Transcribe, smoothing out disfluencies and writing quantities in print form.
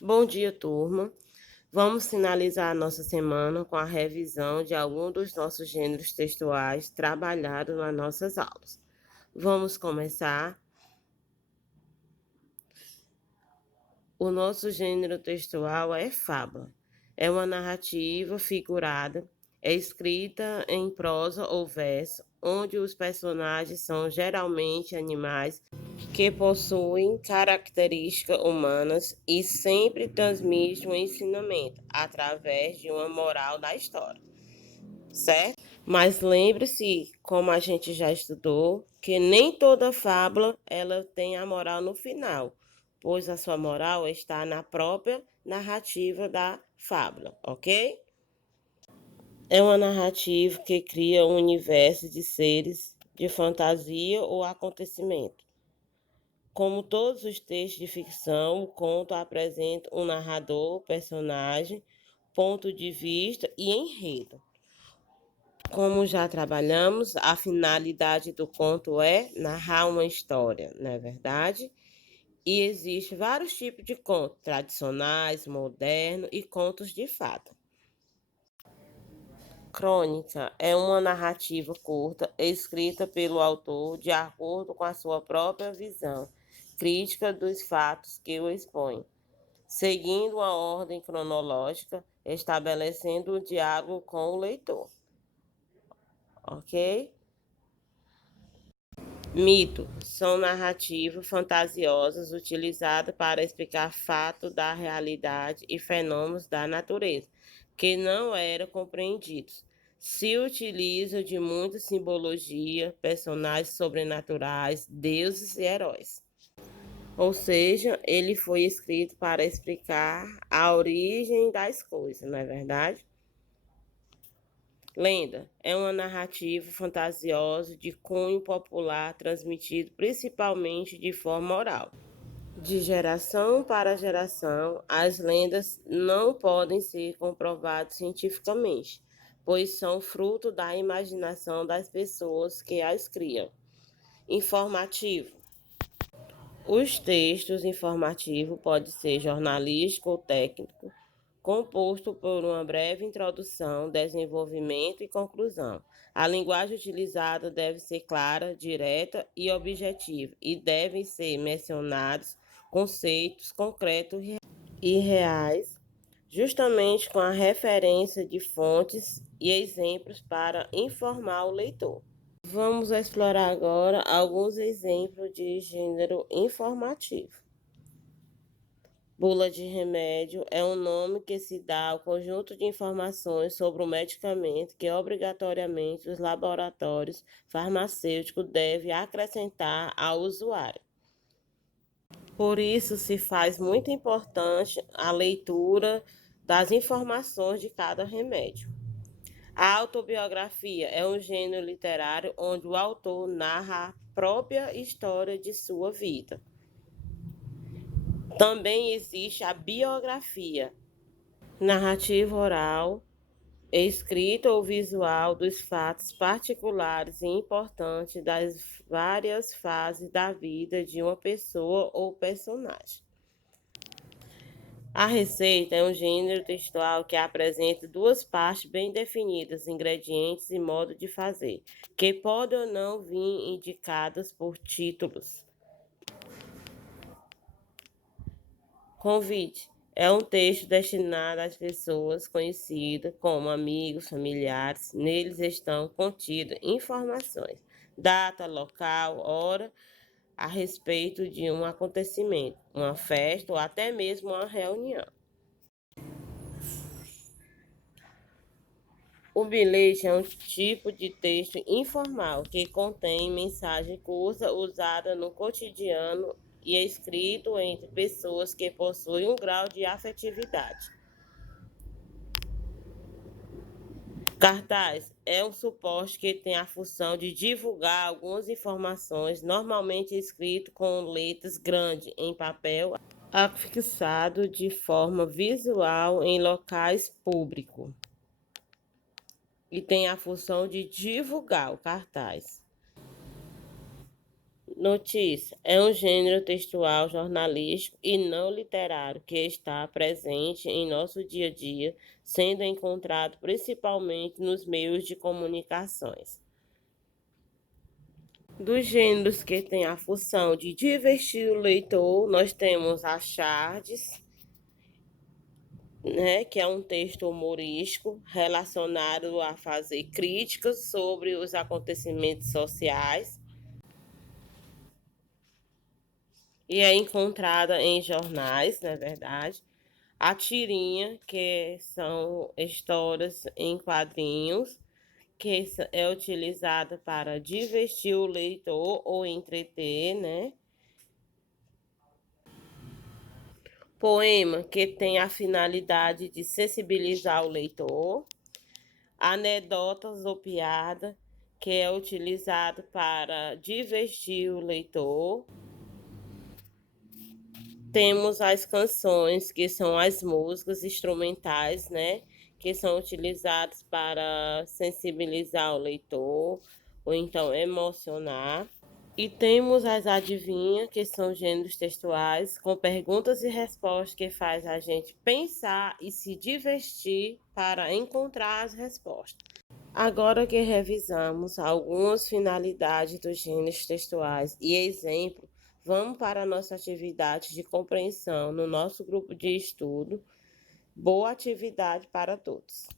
Bom dia, turma. Vamos finalizar a nossa semana com a revisão de alguns dos nossos gêneros textuais trabalhados nas nossas aulas. Vamos começar. O nosso gênero textual é fábula. É uma narrativa figurada, é escrita em prosa ou verso, onde os personagens são geralmente animais que possuem características humanas e sempre transmitem um ensinamento através de uma moral da história, certo? Mas lembre-se, como a gente já estudou, que nem toda fábula ela tem a moral no final, pois a sua moral está na própria narrativa da fábula, ok? É uma narrativa que cria um universo de seres de fantasia ou acontecimento. Como todos os textos de ficção, o conto apresenta um narrador, personagem, ponto de vista e enredo. Como já trabalhamos, a finalidade do conto é narrar uma história, não é verdade? E existem vários tipos de contos, tradicionais, modernos e contos de fada. Crônica é uma narrativa curta escrita pelo autor de acordo com a sua própria visão crítica dos fatos que o expõe, seguindo uma ordem cronológica, estabelecendo o diálogo com o leitor. Ok? Mito são narrativas fantasiosas utilizadas para explicar fatos da realidade e fenômenos da natureza que não eram compreendidos. Se utiliza de muita simbologia, personagens sobrenaturais, deuses e heróis. Ou seja, ele foi escrito para explicar a origem das coisas, não é verdade? Lenda é uma narrativa fantasiosa de cunho popular transmitido principalmente de forma oral. De geração para geração, as lendas não podem ser comprovadas cientificamente, pois são fruto da imaginação das pessoas que as criam. Informativo. Os textos informativos podem ser jornalístico ou técnico, composto por uma breve introdução, desenvolvimento e conclusão. A linguagem utilizada deve ser clara, direta e objetiva, e devem ser mencionados conceitos concretos e reais, justamente com a referência de fontes e exemplos para informar o leitor. Vamos explorar agora alguns exemplos de gênero informativo. Bula de remédio é um nome que se dá ao conjunto de informações sobre o medicamento que obrigatoriamente os laboratórios farmacêuticos devem acrescentar ao usuário. Por isso, se faz muito importante a leitura das informações de cada remédio. A autobiografia é um gênero literário onde o autor narra a própria história de sua vida. Também existe a biografia, narrativa oral, escrita ou visual dos fatos particulares e importantes das várias fases da vida de uma pessoa ou personagem. A receita é um gênero textual que apresenta duas partes bem definidas, ingredientes e modo de fazer, que podem ou não vir indicadas por títulos. Convite é um texto destinado às pessoas conhecidas como amigos, familiares. Neles estão contidas informações, data, local, hora, a respeito de um acontecimento, uma festa ou até mesmo uma reunião. O bilhete é um tipo de texto informal que contém mensagem curta usada no cotidiano e é escrito entre pessoas que possuem um grau de afetividade. Cartaz é um suporte que tem a função de divulgar algumas informações, normalmente escrito com letras grandes em papel, afixado de forma visual em locais públicos. E tem a função de divulgar o cartaz. Notícia é um gênero textual jornalístico e não literário que está presente em nosso dia a dia, sendo encontrado principalmente nos meios de comunicações. Dos gêneros que têm a função de divertir o leitor, nós temos a chardes, né, que é um texto humorístico relacionado a fazer críticas sobre os acontecimentos sociais e é encontrada em jornais, na verdade. A tirinha, que são histórias em quadrinhos, que é utilizada para divertir o leitor ou entreter, né? Poema, que tem a finalidade de sensibilizar o leitor. Anedotas ou piada, que é utilizado para divertir o leitor. Temos as canções, que são as músicas instrumentais, né? Que são utilizadas para sensibilizar o leitor ou então emocionar. E temos as adivinhas, que são gêneros textuais, com perguntas e respostas que faz a gente pensar e se divertir para encontrar as respostas. Agora que revisamos algumas finalidades dos gêneros textuais e exemplo, vamos para a nossa atividade de compreensão no nosso grupo de estudo. Boa atividade para todos!